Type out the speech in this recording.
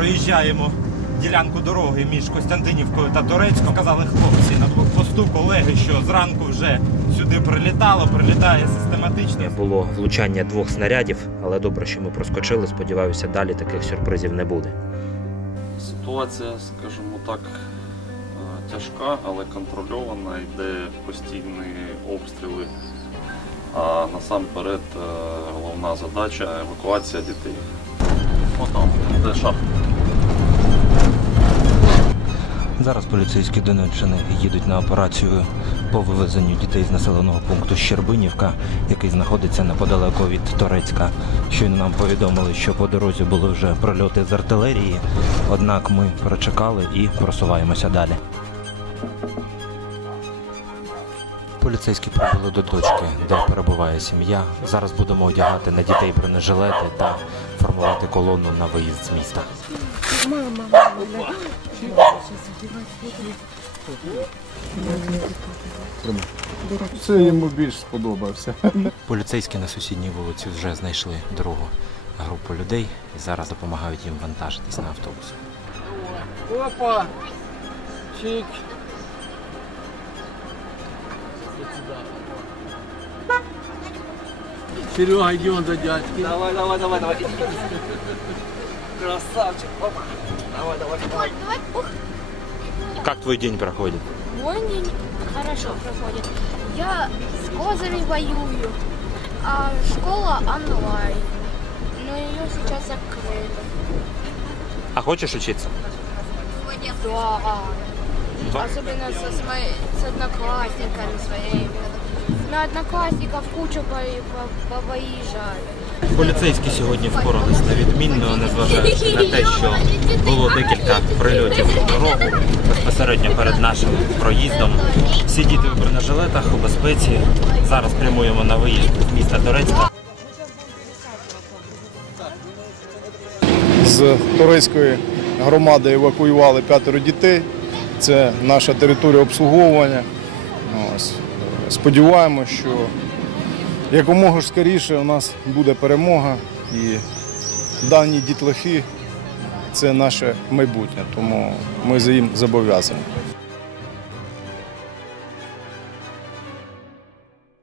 проїжджаємо ділянку дороги між Костянтинівкою та Торецьком. Казали хлопці на блокпосту колеги, що зранку вже сюди прилітало, прилітає систематично. Було влучання двох снарядів, але добре, що ми проскочили. Сподіваюся, далі таких сюрпризів не буде. Ситуація, скажімо так, е, тяжка, але контрольована, йде постійні обстріли. А насамперед е, головна задача евакуація дітей. Отам, де шахта. Зараз поліцейські Донеччини їдуть на операцію по вивезенню дітей з населеного пункту Щербинівка, який знаходиться неподалеку від Торецька. Щойно нам повідомили, що по дорозі були вже прольоти з артилерії, однак ми перечекали і просуваємося далі. Поліцейські прибули до точки, де перебуває сім'я. Зараз будемо одягати на дітей бронежилети та формувати колону на виїзд з міста. Це йому більш сподобався. Поліцейські на сусідній вулиці вже знайшли другу групу людей і зараз допомагають їм вантажитись на автобус. Опа! Чик. Серега, идем до дядьки. Давай, давай, давай, давай. Красавчик. Опа. Давай, давай, давай. Давай, ух, Як твій день проходить? мой день хорошо проходит. Я с козами воюю, а школа онлайн. Но ее сейчас закрыли. А хочеш вчитися? Да. Особенно со своей, с одноклассниками своими. На одноклассников кучу по, по. Поліцейські сьогодні впорались на відмінно, незважаючи на те, що було декілька прильотів у дорогу безпосередньо перед нашим проїздом. Всі діти у бронежилетах у безпеці. Зараз прямуємо на виїзд з міста Торецька. З турецької громади евакуювали п'ятеро дітей. Це наша територія обслуговування. Ось. Сподіваємося, що якомога ж скоріше у нас буде перемога і дані дітлахи це наше майбутнє, тому ми за їм зобов'язані.